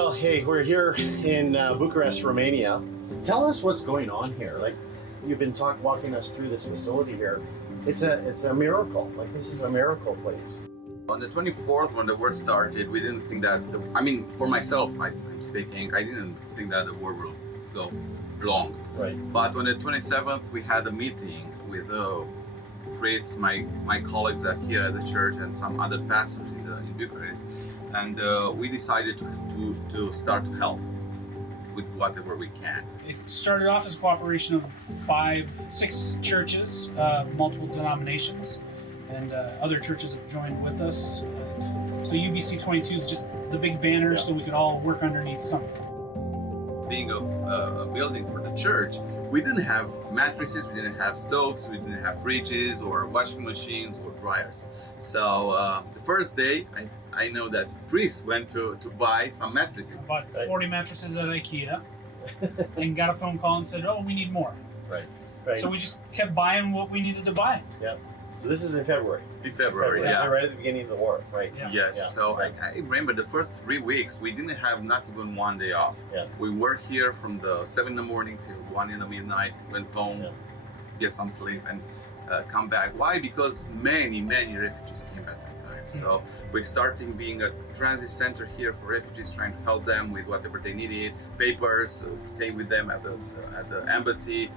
Well, hey, we're here in Bucharest, Romania. Tell us what's going on here. Like, you've been walking us through this facility here. It's a miracle. Like, this is a miracle place. On the 24th, when the war started, we didn't think that, for myself, I'm speaking, I didn't think that the war will go long. Right. But on the 27th, we had a meeting with priests, my colleagues here at the church, and some other pastors in Bucharest, and we decided to start to help with whatever we can. It started off as a cooperation of 6 churches, multiple denominations, and other churches have joined with us. So UBC22 is just the big banner, so we could all work underneath something. Being a building for the church, we didn't have mattresses, we didn't have stoves, we didn't have fridges or washing machines or dryers. So the first day, I know that priests went to buy some mattresses. Bought 40 mattresses at IKEA and got a phone call and said, oh, we need more. Right. So we just kept buying what we needed to buy. Yeah. So this is in February. In February, yeah. Right at the beginning of the war, right? Yeah. Yes, Yeah. so I remember the first 3 weeks, we didn't have not even one day off. Yeah. We were here from the 7 in the morning till 1 in the midnight, went home, get some sleep, and come back. Why? Because many refugees came at that time. So we're starting being a transit center here for refugees, trying to help them with whatever they needed, papers, staying with them at the embassy,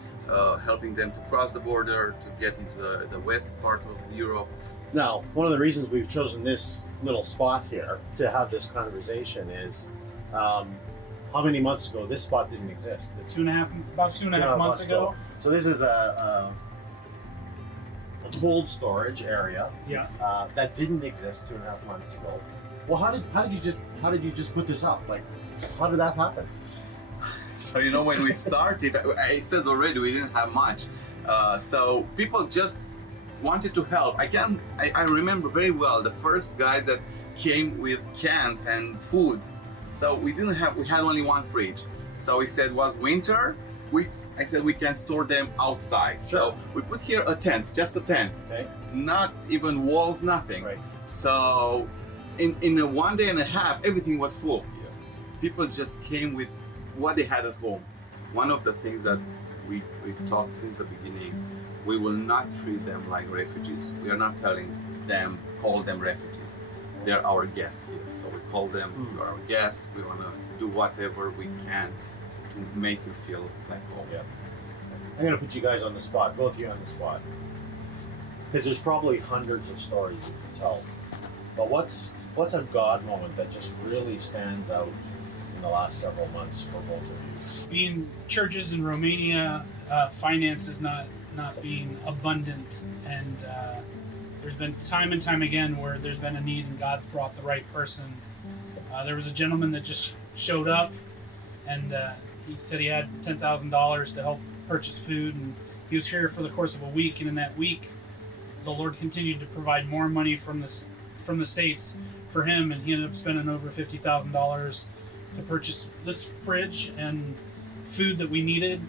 helping them to cross the border, to get into the west part of Europe. Now, one of the reasons we've chosen this little spot here to have this conversation is how many months ago this spot didn't exist? About two and a half months ago. So this is a cold storage area that didn't exist 2.5 months ago. Well, how did you just put this up? Like, how did that happen? So when we started, I said already we didn't have much. So people just wanted to help. I remember very well the first guys that came with cans and food. So we had only one fridge. So we said, was winter, I said we can store them outside. Sure. So we put here a tent, just a tent. Okay. Not even walls, nothing. Right. So in a 1.5 days, everything was full here. People just came with what they had at home. One of the things that we've talked since the beginning, we will not treat them like refugees. We are not telling them, call them refugees. They're our guests here. So we call them, you're our guest. We want to do whatever we can to make you feel like home. Yeah. I'm gonna put you guys on the spot, both of you on the spot, because there's probably hundreds of stories you can tell. But what's a God moment that just really stands out in the last several months for both of you? Being churches in Romania, finance is not being abundant, and there's been time and time again where there's been a need and God's brought the right person. There was a gentleman that just showed up, and he said he had $10,000 to help purchase food, and he was here for the course of a week, and in that week the Lord continued to provide more money from the States for him, and he ended up spending over $50,000 to purchase this fridge and food that we needed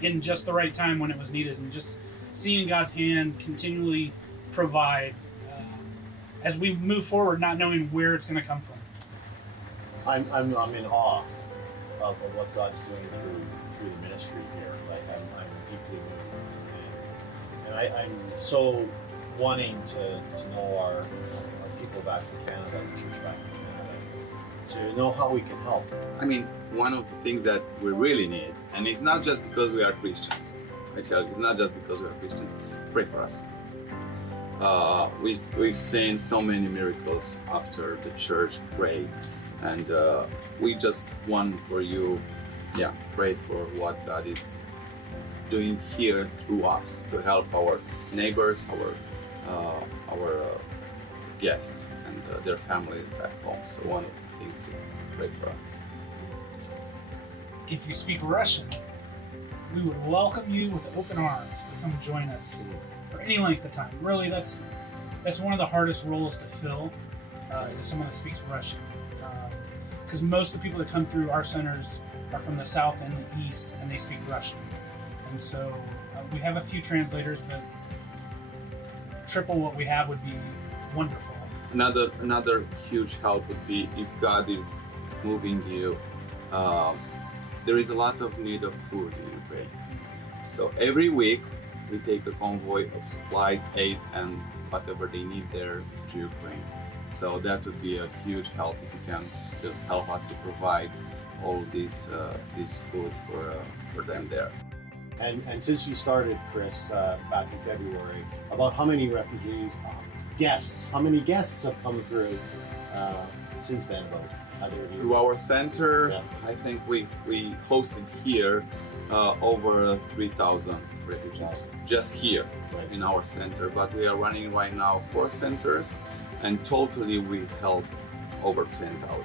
in just the right time when it was needed, and just seeing God's hand continually provide as we move forward, not knowing where it's going to come from. I'm in awe of what God's doing through the ministry here. Like, I'm deeply moved, and I'm so wanting to know our people back in Canada, the church back in Canada, to know how we can help. One of the things that we really need, and it's not just because we are Christians, I tell you, it's not just because we are Christians, pray for us. We've seen so many miracles after the church prayed, and we just want for you, pray for what God is doing here through us to help our neighbors, our guests, and their families back home. So one of the things is pray for us. If you speak Russian, we would welcome you with open arms to come join us for any length of time. Really, that's one of the hardest roles to fill, is someone that speaks Russian. Because most of the people that come through our centers are from the south and the east, and they speak Russian. And so we have a few translators, but triple what we have would be wonderful. Another huge help would be if God is moving you. There is a lot of need of food in Ukraine. So every week we take a convoy of supplies, aids, and whatever they need there to Ukraine. So that would be a huge help if you can just help us to provide all this food for them there. And since you started, Chris, back in February, about how many refugees, how many guests have come through since then? About Through our center, Yeah. I think we hosted here over 3,000 refugees just here Right. in our center. But we are running right now 4 centers, and totally we helped over 10,000.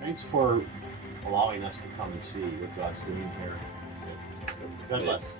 Thanks for allowing us to come and see what God's doing here. God bless.